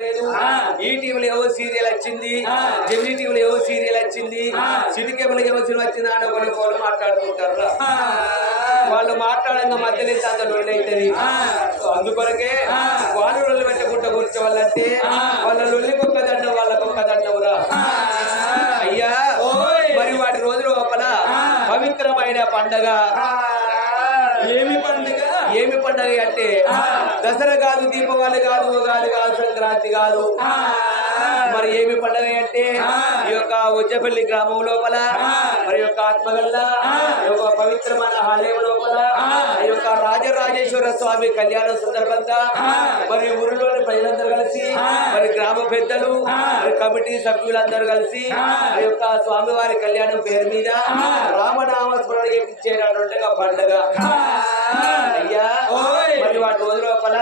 ఈ టీవీలో ఏవో సీరియల్ వచ్చింది, జెమినీ టీవీలో ఏవో సీరియల్ వచ్చింది, సిటీ కేబుల్ ఏవో సినిమా వచ్చింది అని కొన్ని మాట్లాడుకుంటారు. వాళ్ళు మాట్లాడంగా మధ్యలో అంత లొల్లి అవుతుంది. అందుకొరకే వాళ్ళు లొల్లి పెట్టకుండా కూర్చో వాళ్ళంటే వాళ్ళ లొల్లికి ఒక్క దండం వాళ్ళకు ఒక్క దండవురా అయ్యా. మరి వాటి రోజు లోపల పవిత్రమైన పండగ ఏమి పండగ అంటే దసరా కాదు, దీపావళి కాదు, ఉగాది కాదు, సంక్రాంతి కాదు. మరి ఏమి పండగ అంటే ఈ యొక్క ఉజ్జపల్లి గ్రామం లోపల మరి యొక్క ఆత్మగల్ల ఈ యొక్క పవిత్రమైన ఆలయం లోపల ఈ యొక్క రాజరాజేశ్వర స్వామి కళ్యాణం సందర్భంగా మరి ఊరిలోని ప్రజలందరూ కలిసి మరి గ్రామ పెద్దలు మరి కమిటీ సభ్యులందరూ కలిసి ఈ యొక్క స్వామివారి కళ్యాణం పేరు మీద రామనామ స్మరణ చేయించేటటువంటి పండుగ అయ్యా. మరి వాటి రోజు లోపల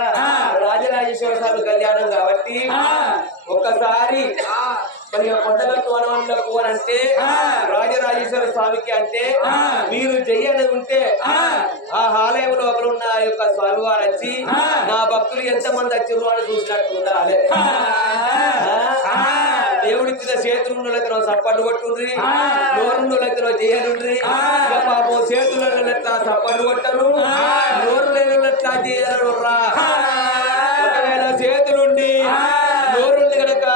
రాజరాజేశ్వర స్వామి కళ్యాణం కాబట్టి ఒక్కసారి మరి కొండగట్టు వనవనలకు అని అంటే రాజరాజేశ్వర స్వామికి అంటే మీరు చెయ్యని ఉంటే ఆ ఆలయం లోపల ఉన్న యొక్క స్వామివారు వచ్చి నా భక్తులు ఎంతమంది వచ్చారు అని చూసినట్టు ఉండాలి. దేవుడిచ్చిన చేతులున్నో సప్పట్టు కొట్టుండ్రి, నోరున్నోళ్ళకి చేయనుండ్రి. పాపం చేతులలో ఎట్లా సప్పట్టు కొట్టరు, నోరు లేని ఎట్లా చేయరు రా. ఒకవేళ చేతులుండి నోరుండి కనుక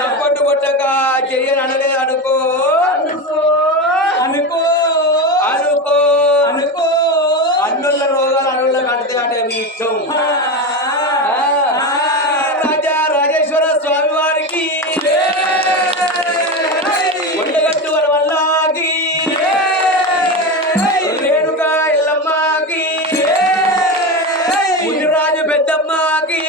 సప్పట్టు కొట్టక చెయ్యని అనలేదు అనుకో అనుకో అనుకో అనుకో అన్నుల రోగాలు అన్నుల కడితే అంటే మీ ఇష్టం. రాజరాజేశ్వర స్వామి వారికి కొండగట్టు వనవల్లాకి రేణుకా ఎల్లమ్మకి మునిరాజు పెద్దమ్మకి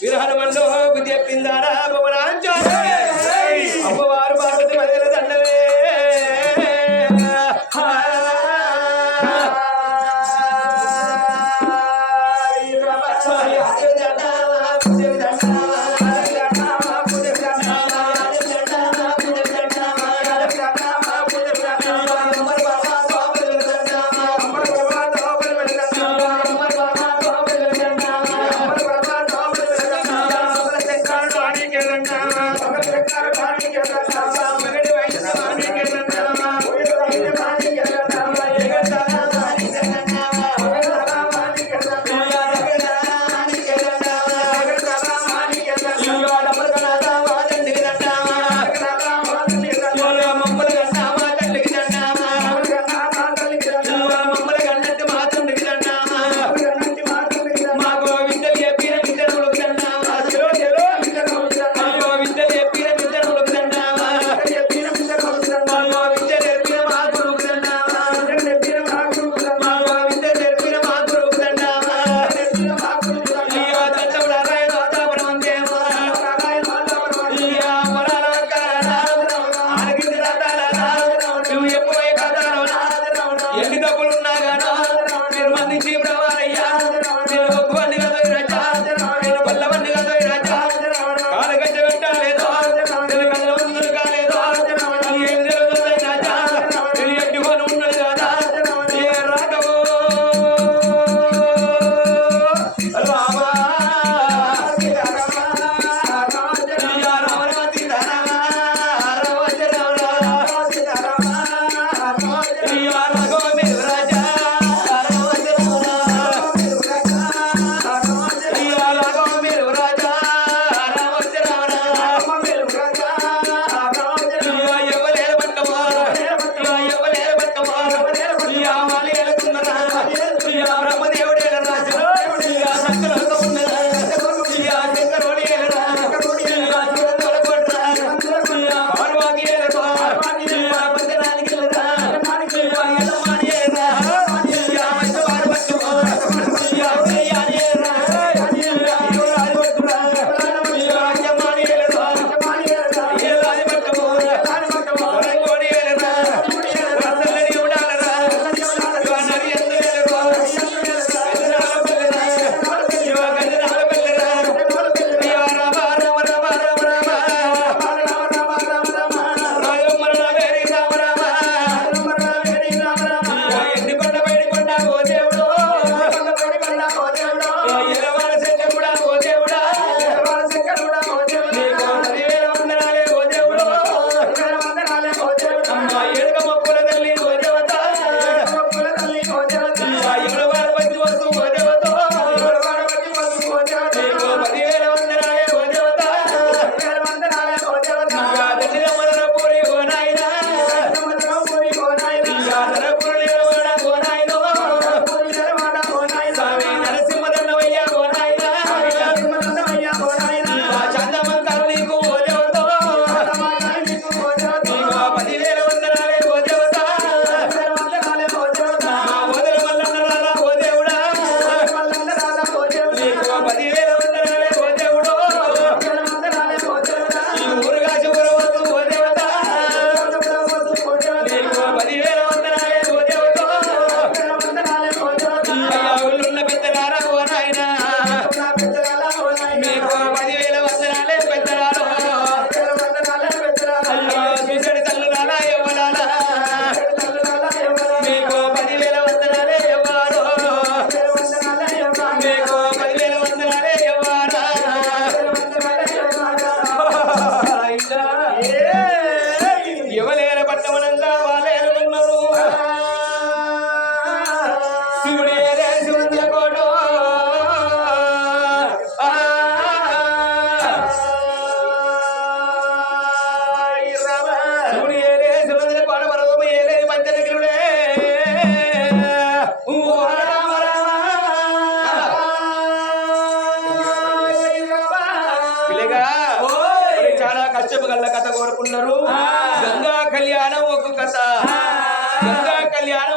విరహణమంలో బుద్ధి చెప్పిందాడా అమ్మవారు పార్వతి మధ్యలో దండవే. మాకు విద్యలు చెప్పిన విద్యలు కశ్యప గల్ల కథ కోరుకున్నారు గంగా కళ్యాణం ఒక కథ గంగా కళ్యాణం